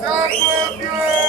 Stop bless you!